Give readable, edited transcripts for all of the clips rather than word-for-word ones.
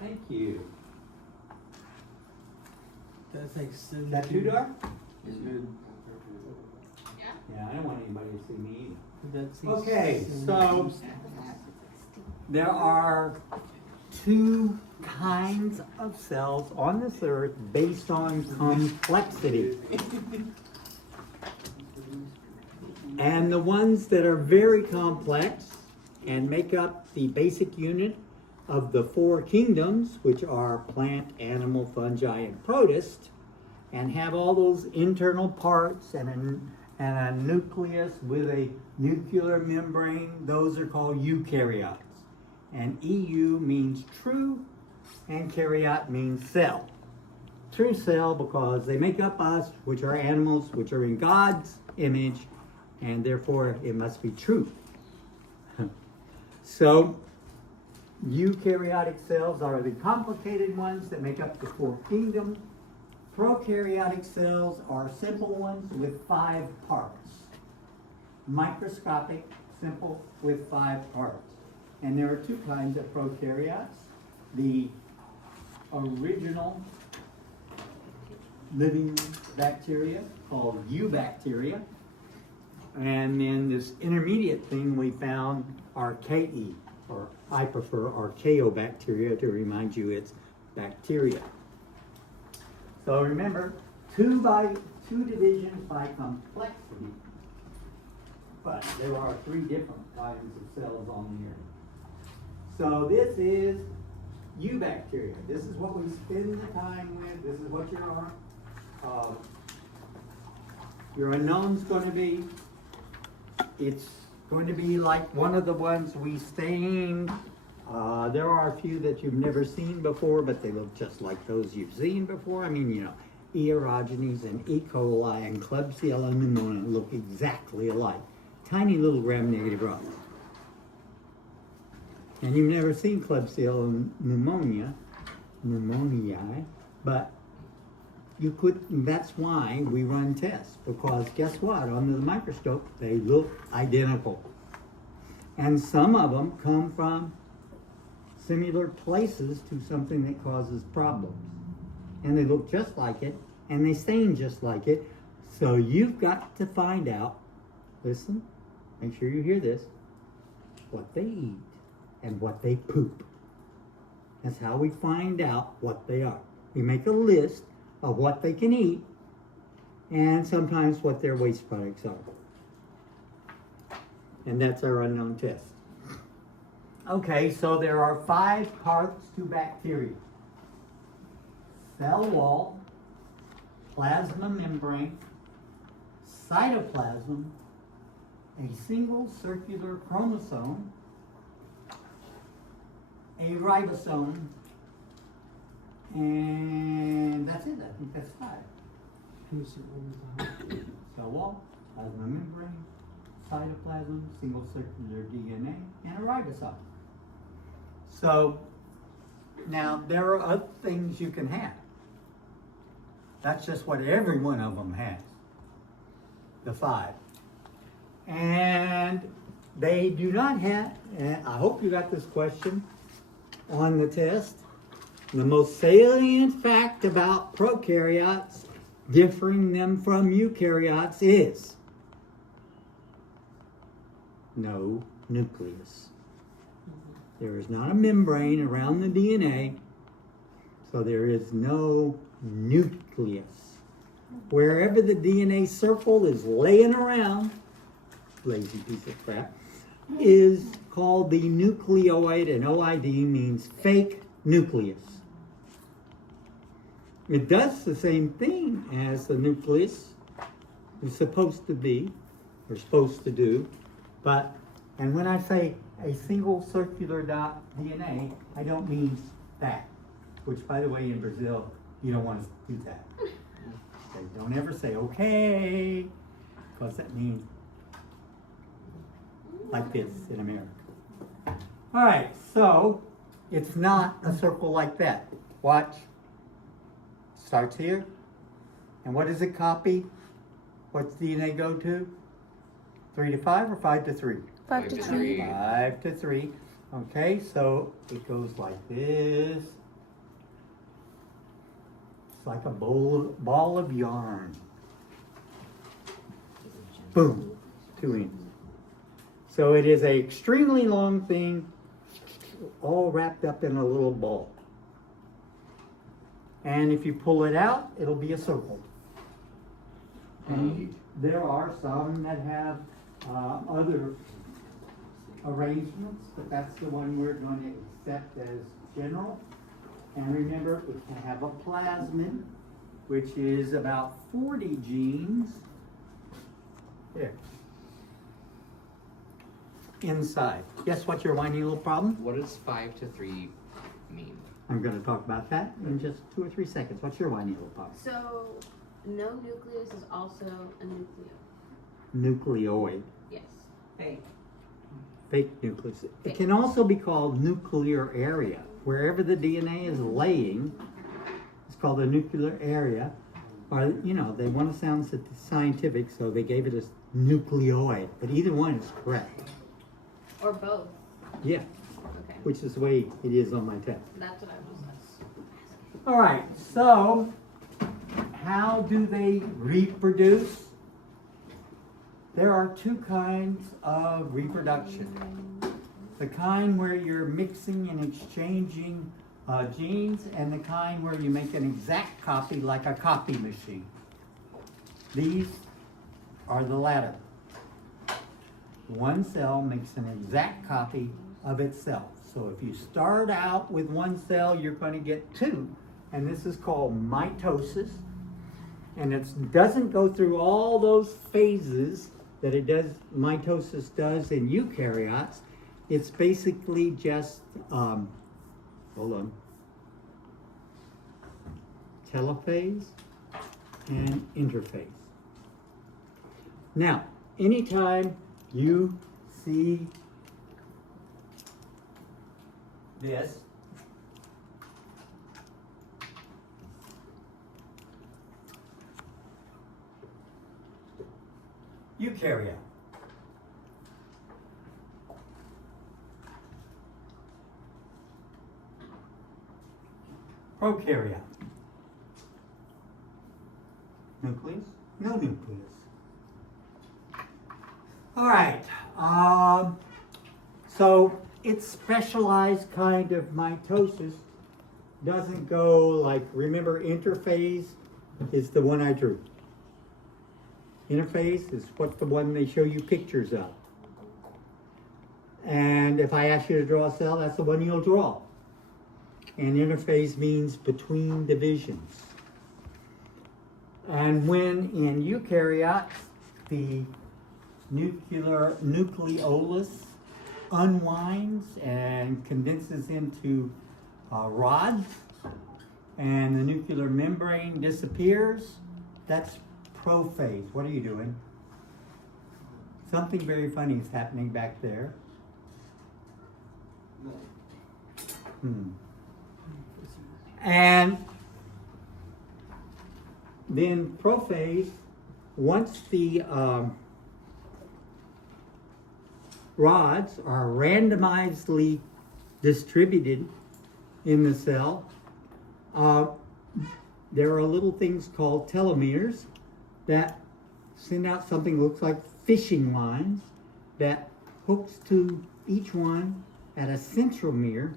Thank you. That's like Is that too dark? It's good. Yeah, I don't want anybody to see me That's either. Okay, so there are two kinds of cells on this earth based on complexity. And the ones that are very complex and make up the basic unit of the four kingdoms, which are plant, animal, fungi, and protist, and have all those internal parts and a nucleus with a nuclear membrane, those are called eukaryotes. And EU means true, and karyot means cell. True cell because they make up us, which are animals, which are in God's image, and therefore it must be true. So, eukaryotic cells are the complicated ones that make up the four kingdoms. Prokaryotic cells are simple ones with 5 parts. Microscopic, simple, with 5 parts. And there are 2 kinds of prokaryotes. The original living bacteria called eubacteria. And then this intermediate thing we found, archaea, or I prefer archaeobacteria to remind you it's bacteria. So remember, 2 divisions by complexity, but there are 3 different kinds of cells on the earth. So this is eubacteria. This is what we spend the time with. This is what your unknown's going to be. It's going to be like one of the ones we stained. There are a few that you've never seen before, but they look just like those you've seen before. I mean, you know, E. aerogenes and E. coli and Klebsiella pneumoniae look exactly alike. Tiny little gram-negative rods. And you've never seen Klebsiella pneumoniae, but you could, that's why we run tests, because guess what? Under the microscope, they look identical. And some of them come from similar places to something that causes problems. And they look just like it, and they stain just like it. So you've got to find out, listen, make sure you hear this, what they eat and what they poop. That's how we find out what they are. We make a list of what they can eat and sometimes what their waste products are. And that's our unknown test. Okay, so there are 5 parts to bacteria. Cell wall, plasma membrane, cytoplasm, a single circular chromosome, a ribosome, and that's it. I think that's 5. Cell wall, plasma membrane, cytoplasm, single circular DNA, and a ribosome. So, now there are other things you can have. That's just what every one of them has, the 5. And they do not have, and I hope you got this question on the test, the most salient fact about prokaryotes differing them from eukaryotes is no nucleus. There is not a membrane around the DNA, so there is no nucleus. Wherever the DNA circle is laying around, lazy piece of crap, is called the nucleoid, and OID means fake nucleus. It does the same thing as the nucleus is supposed to be, or supposed to do, but, and when I say a single circular dot DNA, I don't mean that, which by the way in Brazil, you don't want to do that. Okay, don't ever say okay, because that means like this in America. All right, so it's not a circle like that. Watch. Starts here. And what does it copy? What's DNA go to? 3 to 5 or 5 to 3? 5 to 3. 5 to 3. Okay, so it goes like this, It's like a ball of yarn. Boom, 2 inches. So it is a extremely long thing, all wrapped up in a little ball. And if you pull it out, it'll be a circle. And there are some that have other arrangements, but that's the one we're going to accept as general. And remember, it can have a plasmid, which is about 40 genes. There. Inside. Guess what's your whiny little problem? What does 5 to 3 mean? I'm going to talk about that in just 2 or 3 seconds. What's your whiny little problem? So, no nucleus is also a nucleo. Nucleoid. Yes. Fake nucleus. It can also be called nuclear area. Wherever the DNA is laying, it's called a nuclear area. Or, you know, they want to sound scientific, so they gave it as nucleoid. But either one is correct. Or both. Yeah, Okay. which is the way it is on my test. That's what I was asking. All right, so how do they reproduce? There are 2 kinds of reproduction. The kind where you're mixing and exchanging genes, and the kind where you make an exact copy like a copy machine. These are the latter. One cell makes an exact copy of itself. So if you start out with 1 cell, you're going to get 2. And this is called mitosis. And it doesn't go through all those phases that mitosis does in eukaryotes. It's basically just, telophase and interphase. Now, anytime you see this, eukaryote. Prokaryote. Nucleus? No nucleus. All right. So its specialized kind of mitosis doesn't go like, remember interphase is the one I drew. Interphase is what the one they show you pictures of. And if I ask you to draw a cell, that's the one you'll draw. And interphase means between divisions. And when in eukaryotes, the nucleolus unwinds and condenses into rods, and the nuclear membrane disappears, that's prophase. What are you doing? Something very funny is happening back there. And then prophase, once the rods are randomizedly distributed in the cell, there are little things called telomeres that send out something that looks like fishing lines that hooks to each one at a centromere,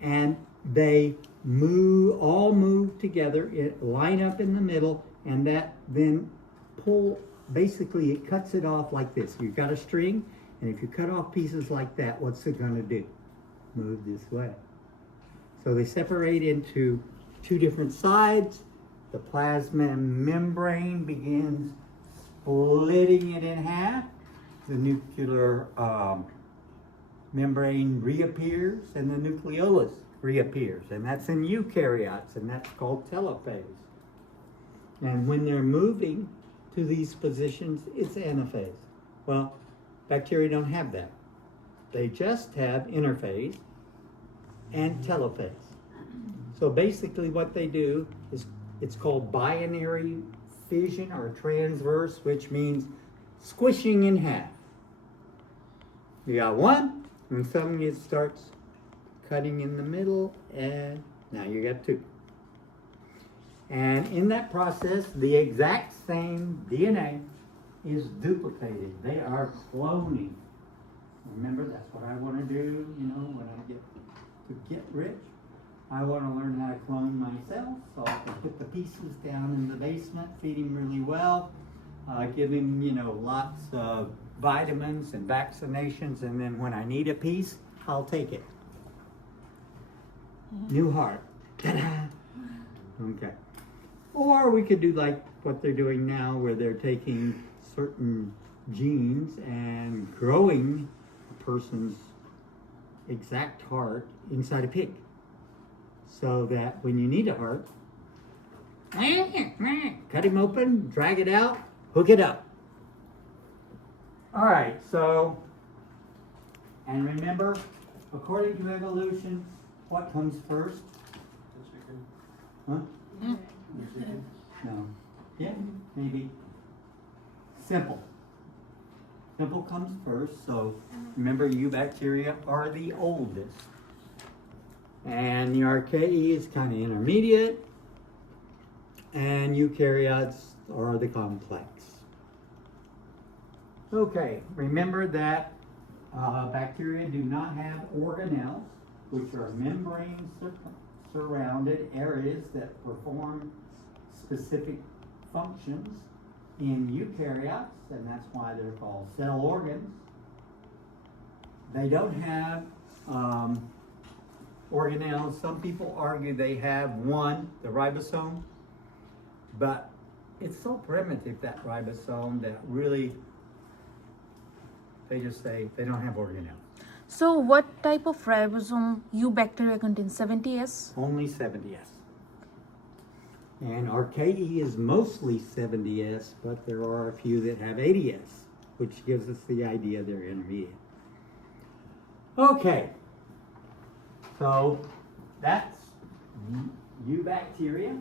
and they all move together, line up in the middle, and that then basically it cuts it off like this. You've got a string, and if you cut off pieces like that, what's it going to do? Move this way. So they separate into 2 different sides. The plasma membrane begins splitting it in half. The nuclear membrane reappears, and the nucleolus reappears. And that's in eukaryotes, and that's called telophase. And when they're moving to these positions, it's anaphase. Well, bacteria don't have that. They just have interphase and telophase. So basically what they do is, it's called binary fission or transverse, which means squishing in half. You got 1, and suddenly it starts cutting in the middle, and now you got 2. And in that process, the exact same DNA is duplicated. They are cloning. Remember, that's what I want to do, when I get rich. I want to learn how to clone myself, so I can put the pieces down in the basement, feed him really well, give him, lots of vitamins and vaccinations, and then when I need a piece, I'll take it. New heart. Ta-da! Okay. Or we could do like what they're doing now, where they're taking certain genes and growing a person's exact heart inside a pig. So that when you need a heart, cut him open, drag it out, hook it up. All right, and remember, according to evolution, what comes first? Huh? No. Yeah, maybe. Simple. Simple comes first, so remember, eubacteria are the oldest. And the archaea is kind of intermediate, and eukaryotes are the complex. Okay, remember that bacteria do not have organelles, which are membrane surrounded areas that perform specific functions in eukaryotes, and that's why they're called cell organs. They don't have organelles. Some people argue they have one, the ribosome, but it's so primitive, that ribosome, that really, they just say they don't have organelles. So what type of ribosome eubacteria contains? 70S? Only 70S. And archaea is mostly 70S, but there are a few that have 80S, which gives us the idea they're intermediate. Okay. So that's eubacteria.